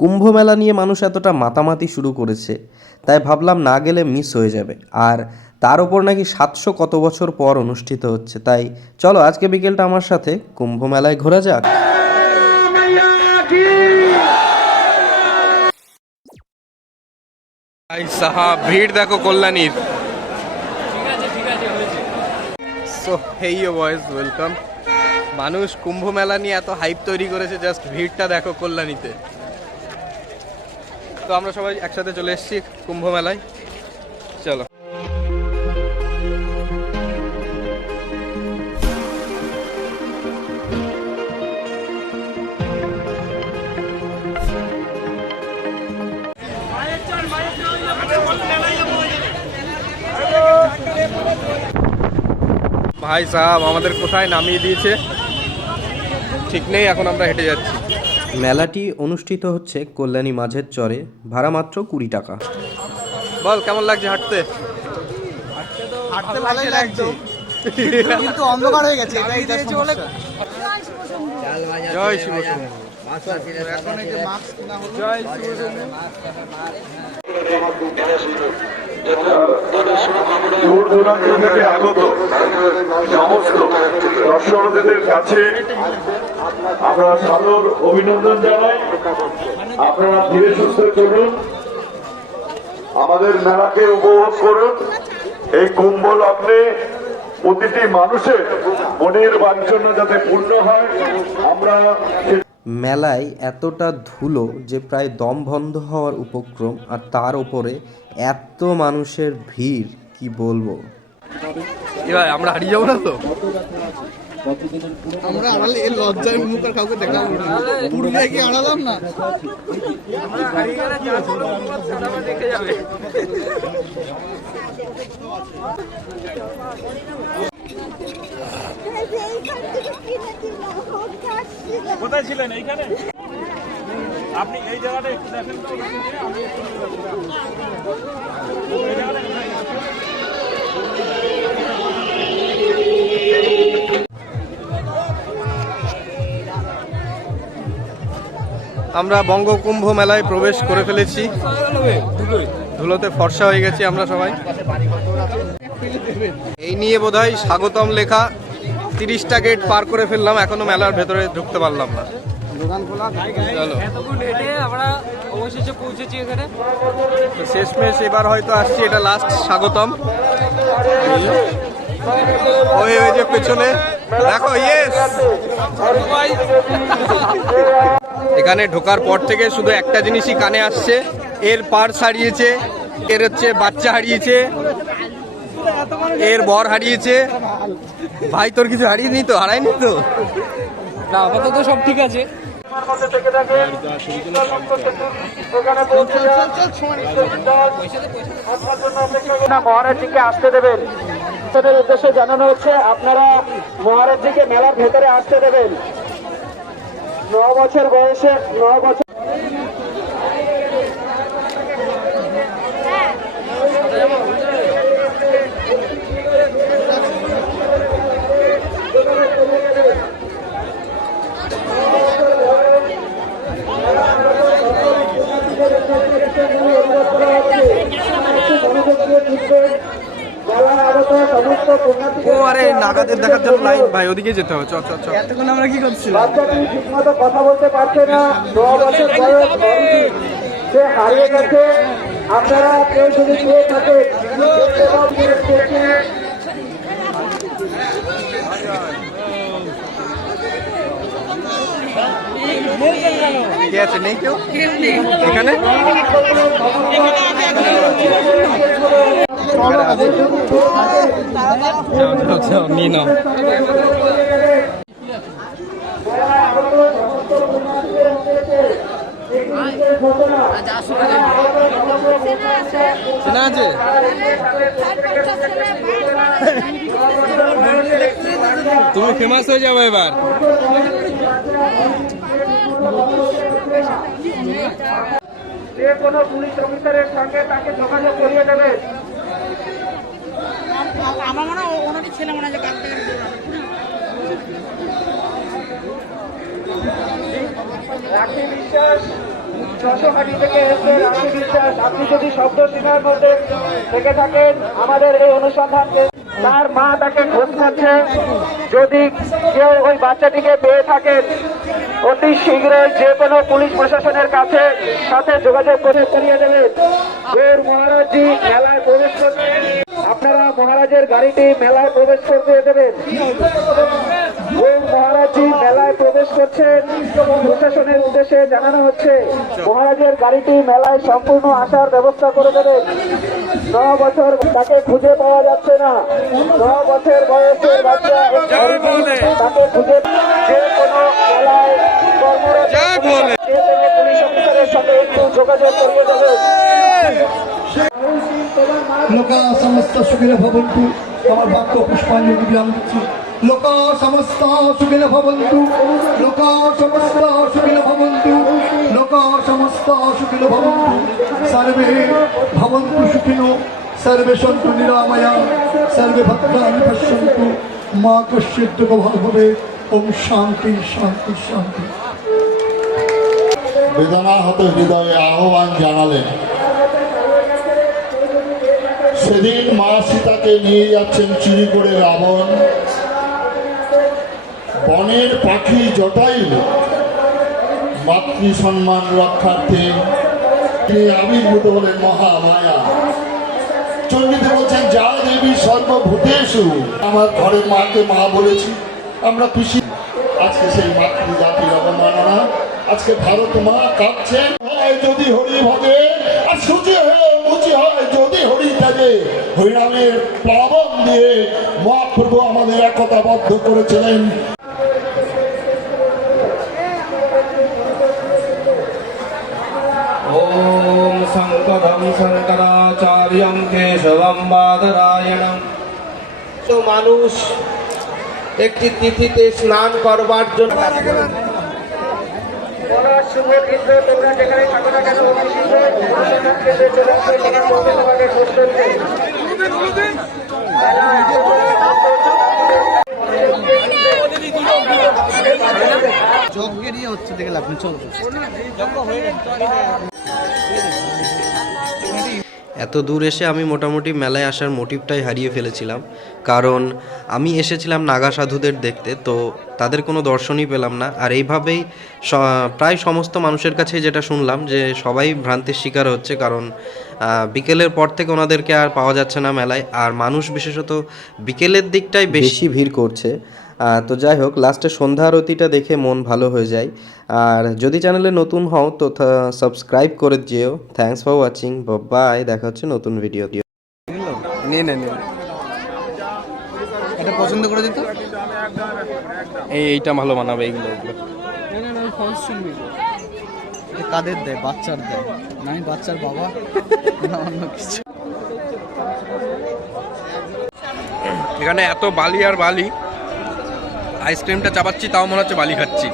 কুম্ভ মেলা নিয়ে মানুষ এতটা মাতামাতি শুরু করেছে, তাই ভাবলাম না গেলে মিস হয়ে যাবে। আর তার ওপর নাকি 700 কত বছর পর অনুষ্ঠিত হচ্ছে, তাই চলো আজকে বিকেলটা আমার সাথে কুম্ভ মেলায় ঘোরা যাক। ভাই সাহাব ভিড় দেখো কল্যাণীর। So hey boys, welcome. মানুষ কুম্ভ মেলা নিয়ে এত হাইপ তৈরি করেছে, জাস্ট ভিড়টা দেখো কল্যাণীতে। তো আমরা সবাই একসাথে চলে এসেছি কুম্ভ মেলায়, চলো। ভাই সাহাব আমাদের কোথায় নামিয়ে দিয়েছে ঠিক নেই, এখন আমরা হেঁটে যাচ্ছি। মেলাটি অনুষ্ঠিত হচ্ছে কল্যাণী মাঝের চরে, ভাড়া মাত্র 20 টাকা। বল কেমন লাগছে হাঁটতে? হাঁটতে ভালোই লাগছে, কিন্তু অন্ধকার হয়ে গেছে, এটাই তার সমস্যা। জয় শিব শম্ভু। এখন এই যে মাস্ক কিনা হলো, জয় শিব শম্ভু। দূর দূরান্ত থেকে আগত সমস্ত দর্শকদের কাছে আমরা সাদর অভিনন্দন জানাই। আপনারা ধীরে সুস্থ চলুন, আমাদের মেলাকে উপভোগ করুন। এই কুম্ভ লগ্নে প্রতিটি মানুষের মনের বাঞ্ছনা যাতে পূর্ণ হয়, আমরা মেলায় এতটা ধুলো যে প্রায় দম বন্ধ হওয়ার উপক্রম, আর তার ওপরে এত মানুষের ভিড় কি বলবো। এবার আমরা হারিয়ে যাবো না তো? আমরা আড়ালে এর লজ্জায় মুখ আর কাউকে দেখা হলো না। পুরুলিয়ায় কি আড়ালাম না? কোথায় ছিলেন? এইখানে আপনি এই জায়গাটা একটু দেখেন তো। আমি একটু এই জায়গাটা আমরা বঙ্গকুম্ভ মেলায় প্রবেশ করে ফেলেছি। ধুলোতে ফর্সা হয়ে গেছি আমরা সবাই। এই নিয়ে বোধহয় স্বাগতম লেখা 30টা গেট পার করে ফেললাম, এখনো মেলার ভেতরে ঢুকতে পারলাম না। চলো আমরা অবশেষে পৌঁছেছি এখানে। তো শেষমেশ এবার হয়তো আসছি, এটা লাস্ট স্বাগতম। ওই ওই যে পেছনে দেখো, ইয়েস। এখানে ঢোকার পর থেকে শুধু একটা জিনিসই কানে আসছে, এর পার্স হারিয়েছে, এর হচ্ছে বাচ্চা হারিয়েছে, এর বর হারিয়েছে। ভাই তোর কিছু হারিয়েনি তো? হারায়নি তো? না, আপাতত সব ঠিক আছে। মহারাজ জিকে আসতে দেবেন, তাদের উদ্দেশ্যে জানানো হচ্ছে আপনারা মহারাজ জিকে মেলার ভেতরে আসতে দেবেন। 9 বছর বয়সে 9 বছর ও আরে নাগাদের দেখার জন্য লাইন, ভাই ওদিকে যেতে হবে। চল চল চল। এতক্ষণ আমরা কি করছি? বাচ্চাটি ঠিকমতো কথা বলতে পারছে না, 9 বছর বয়স, সে হারিয়ে গেছে। আপনারা কেউ যদি পেয়ে থাকেন কে আছে? নেই কেউ এখানে? নিয়ে নাও। চেনা আছে? তুমি ফেমাস হয়ে যাবে এবার। যে কোনো পুলিশ অফিসারের সঙ্গে তাকে যোগাযোগ করিয়ে দেবে। আমার মনে হয় ওনারই ছেলে মনে হয় কাল থেকে রাখি বিশ্বাস যশোহাটি থেকে এসছেন রাশি বিশ্বাস, আপনি যদি শব্দ সিংহের মধ্যে থেকে থাকেন আমাদের এই অনুসন্ধানকে, তার মা তাকে খোঁজ করছে। যদি কেউ ওই বাচ্চাটিকে পেয়ে থাকেন অতি শীঘ্রই যে কোনো পুলিশ প্রশাসনের সাথে যোগাযোগ করে করিয়ে দেবেন। গৌর মহারাজজি মেলায় প্রবেশ করছেন, আপনারা মহারাজের গাড়িটি মেলায় প্রবেশ করতে দেবেন। গৌর মহারাজজি মেলায় প্রবেশ করছেন, প্রশাসনের উদ্দেশ্যে জানানো হচ্ছে মহারাজের গাড়িটি মেলায় সম্পূর্ণ আসার ব্যবস্থা করে দেবেন। 9 বছর তাকে খুঁজে পাওয়া যাচ্ছে না, 9 বছর বয়সের বাচ্চা তাকে খুঁজে যে কোনো মেলায় কর্মরত যে কোনো পুলিশ অফিসারের সাথে একটু যোগাযোগ করিয়ে দেবেন। লোকা সমস্ত সুখিনে ভবন্তু, আমার বাক্য পুষ্পাঞ্জলি বিরাম দিচ্ছি। লোকা সমস্ত সুখিনে ভবন্তু, লোকা সমস্ত সুখিনে ভবন্তু, লোকা সমস্ত সুখিনে ভবন্তু, সর্বে ভবন্তু সুখিনো, সর্বে সন্তু নিরাময়া, সর্বে ভদ্রাণি পশ্যন্তু, মা কশ্চিৎ দুঃখভাগ ভবে। ওম শান্তি শান্তি শান্তি। বেদনাহত হৃদয়ে আহ্বান জানালেন। সেদিন মা সীতাকে নিয়ে যাচ্ছেন চুরি করে রাবণ। বনের পাখি জটায়ু মাতৃ সম্মান রক্ষার্থে তিনি আবির্ভূত হলেন মহামায়া। চণ্ডীতে বলছেন যা দেবী সর্বভূতেষু। আমার ঘরের মাকে মা বলেছি, আমরা পিসি। আজকে সেই মাতৃ জাতির অবমাননা, আজকে ভারত মা কাঁদছে। হয় যদি হরি ভজে, আর সূচি হয়ে মুচি হয় যদি হরি ত্যাগে। হরিনামের প্লাবন দিয়ে মহাপ্রভু আমাদের একতাবদ্ধ করেছিলেন। ওম শঙ্করম শঙ্করাচার্যং কেশবম বাদরায়ণম। তো মানুষ একটি তিথিতে স্নান করবার জন্য শুভ ক্ষেত্র তোমরা যেখানে থাকো না কেন অতি শীঘ্রই অনুসন্ধান কেন্দ্রে চলে আসবে। সেখানে তোমাকে খোঁজ করবে। যজ্ঞে নিয়ে হচ্ছে দেখে আপনি চলবে। এত দূর এসে আমি মোটামুটি মেলায় আসার মোটিভটাই হারিয়ে ফেলেছিলাম, কারণ আমি এসেছিলাম নাগা সাধুদের দেখতে, তো তাদের কোনো দর্শনই পেলাম না। আর এইভাবেই প্রায় সমস্ত মানুষের কাছে যেটা শুনলাম যে সবাই ভ্রান্তির শিকার হচ্ছে, কারণ বিকেলের পর থেকে ওনাদেরকে আর পাওয়া যাচ্ছে না মেলায়। আর মানুষ বিশেষত বিকেলের দিকটাই বেশি ভিড় করছে। তো যাই হোক, লাস্টে সন্ধ্যা আরতিটা দেখে মন ভালো হয়ে যায়। আর যদি চ্যানেলে নতুন হও তো সাবস্ক্রাইব করে যেও। Thanks for watching, bye. দেখা হচ্ছে নতুন ভিডিও। এটা পছন্দ করে দিত, এইটা ভালো মানাবে এইগুলো। কাদের দেয়? বাচ্চার দেয় না? আমি বাচ্চার বাবা না অন্য কিছু। এখানে এত বালি আর বালি, আইসক্রিমটা চাপাচ্ছি তাও মনে হচ্ছে বালি খাচ্ছি।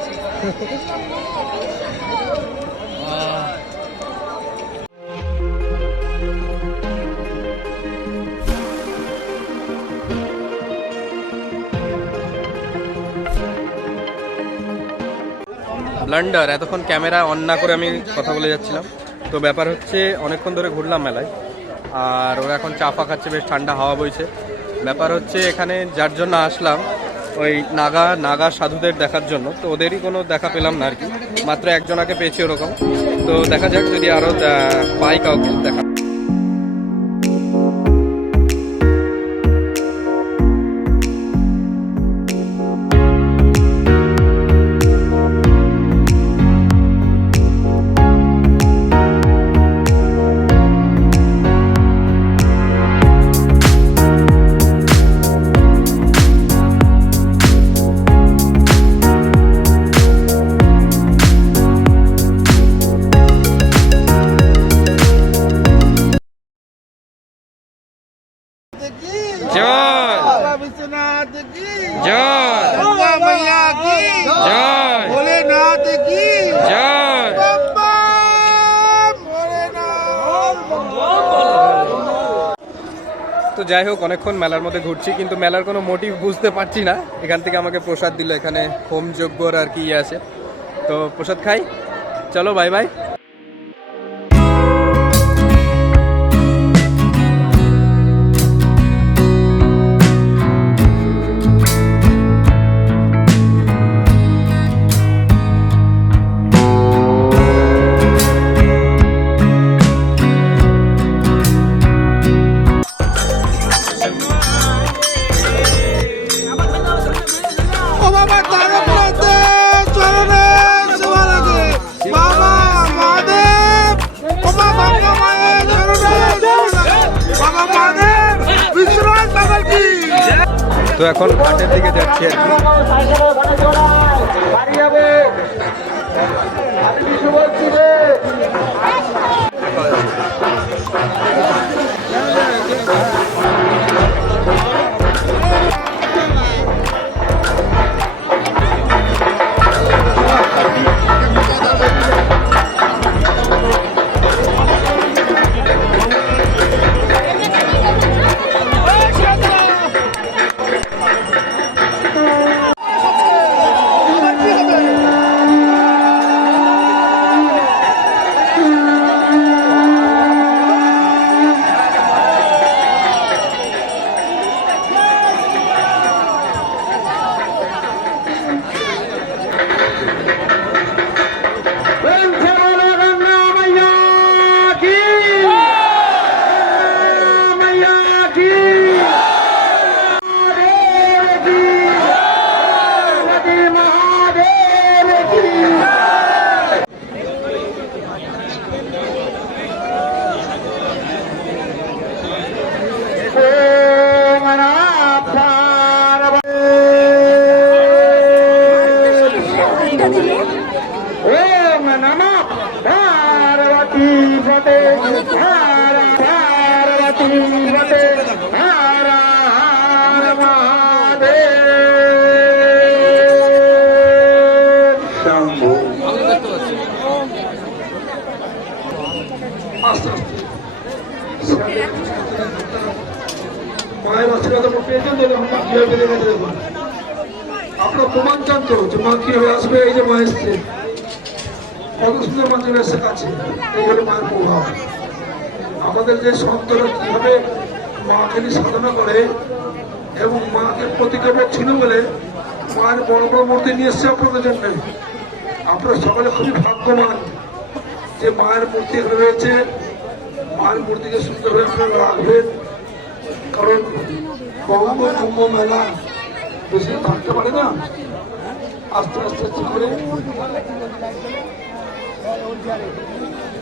ব্লান্ডার, এতক্ষণ ক্যামেরা অন না করে আমি কথা বলে যাচ্ছিলাম। তো ব্যাপার হচ্ছে অনেকক্ষণ ধরে ঘুরলাম মেলায়, আর ওরা এখন চা ফা খাচ্ছে, বেশ ঠান্ডা হাওয়া বইছে। ব্যাপার হচ্ছে এখানে যার জন্য আসলাম ওই নাগা সাধুদের দেখার জন্য, তো ওদেরই কোনো দেখা পেলাম না আর কি, মাত্র একজনাকে পেয়েছি ওরকম। তো দেখা যাক যদি আরও পাই কাউকে দেখা। তো যাই হোক, অনেকক্ষণ মেলার মধ্যে ঘুরছি, কিন্তু মেলার কোনো মোটিভ বুঝতে পারছি না। এখান থেকে আমাকে প্রসাদ দিল, এখানে হোম যজ্ঞর আর কি আছে, তো প্রসাদ খাই। চলো, বাই বাই। তো এখন ঘাটের দিকে যাচ্ছি আর কি। বাড়ি যাবো আমি কিছু বলছি রে। মায়ের আশীর্বাদ পেয়েছেন তো এখন কিভাবে বেঁধে গেছে দেখুন। আপনার প্রমাণ চান তো যে মা কিভাবে আসবে, এই যে মা এসছে কত সুন্দর মানুষের এসে কাছে, এই হলো মায়ের প্রভাব। আমাদের যে সন্তরা কিভাবে মাকে নিয়ে সাধনা করে এবং মাকে প্রতিক্রমক ছিল বলে মায়ের বড় বড় মূর্তি নিয়ে এসছে আপনাদের জন্য। আপনারা সকলে খুবই ভাগ্যবান যে মায়ের মূর্তি এখানে রয়েছে। মায়ের মূর্তিকে সুন্দরভাবে আপনারা রাখবেন, কারণ বঙ্গ কুম্ভ মেলা বেশি থাকতে পারে না, আস্তে আস্তে আস্তে করে।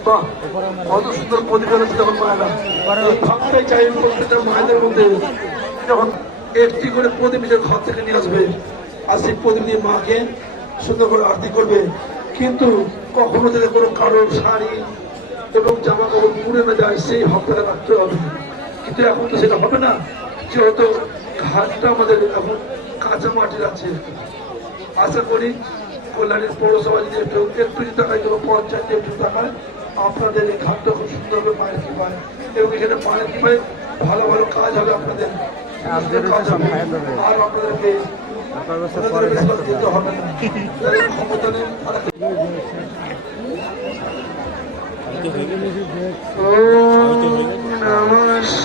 বাহ, কত সুন্দর প্রতিকার আছে তখন মায়েরা ভাবতেই চাই প্রত্যেকটা মায়েদের মধ্যে যখন একটি করে প্রদীপ নিজের ঘর থেকে নিয়ে আসবে আর সেই প্রদীপ নিয়ে মাকে সুন্দর করে আরতি করবে। কিন্তু কখনো যদি কোনো কারোর শাড়ি এবং জামা কাপড় পুড়ে না যায় সেই ভাবটা রাখতে হবে। কিন্তু এখন তো সেটা হবে না, যেহেতু ঘাটটা আমাদের এখন কাঁচা মাটির আছে। আশা করি কল্যাণীর পৌরসভা যদি একটু যদি টাকায় দেবো, পঞ্চায়েত একটু টাকায় আপনাদের এই ঘাটটা খুব সুন্দর করে মায়ের কি পায় এবং এখানে মায়ের কি পায় ভালো ভালো কাজ হবে আপনাদের কাজ হবে। আর আপনাদেরকে দিতে হবে না, ক্ষমতা নেই।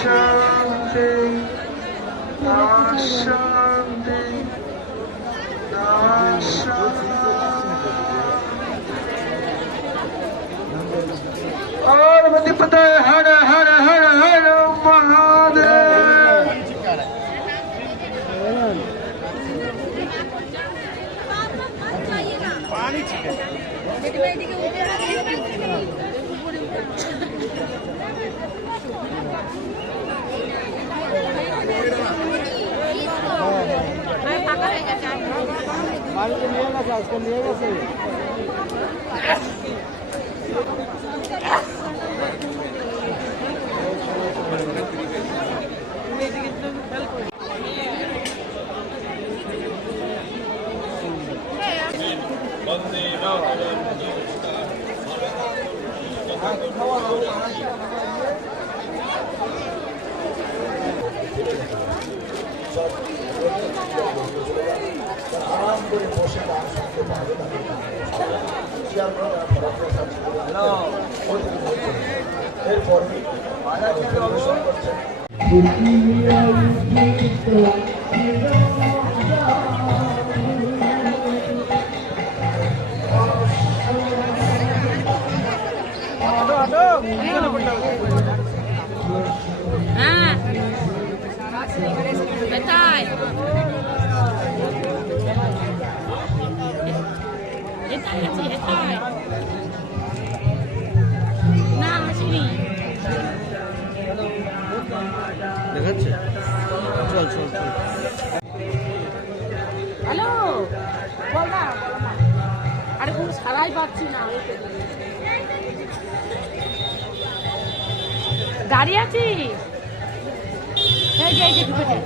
শান্তি শান্তি पार्वती पते हर हर हर हर महादेव। पानी বাড়িতে নিয়ে গেছে, আজকে নিয়ে গেছে। আরাম করে বসে গান শুনতে পারবে এরপরে দেখাচ্ছে, চল চল চল। দাঁড়িয়ে আছি এই যে ঢুকেছে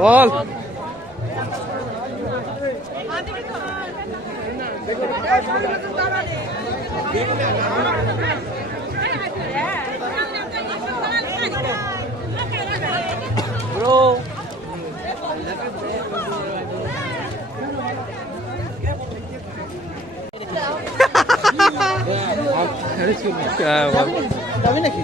বল যাবি নাকি?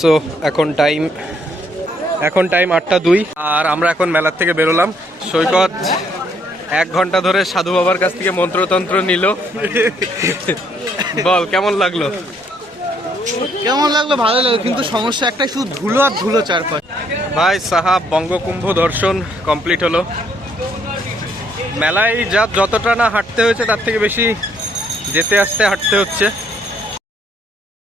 সো এখন টাইম 8:02 আর আমরা এখন মেলার থেকে বেরোলাম। সৈকত 1 ঘন্টা ধরে সাধু বাবার কাছ থেকে মন্ত্রতন্ত্র নিল। বল কেমন লাগলো? কেমন লাগলো? ভালো লাগলো, কিন্তু সমস্যা একটাই, শুধু ধুলো আর ধুলো চারপাশ। ভাই সাহাব বঙ্গকুম্ভ দর্শন কমপ্লিট হলো। মেলায় যতটা না হাঁটতে হয়েছে তার থেকে বেশি যেতে আসতে হাঁটতে হচ্ছে।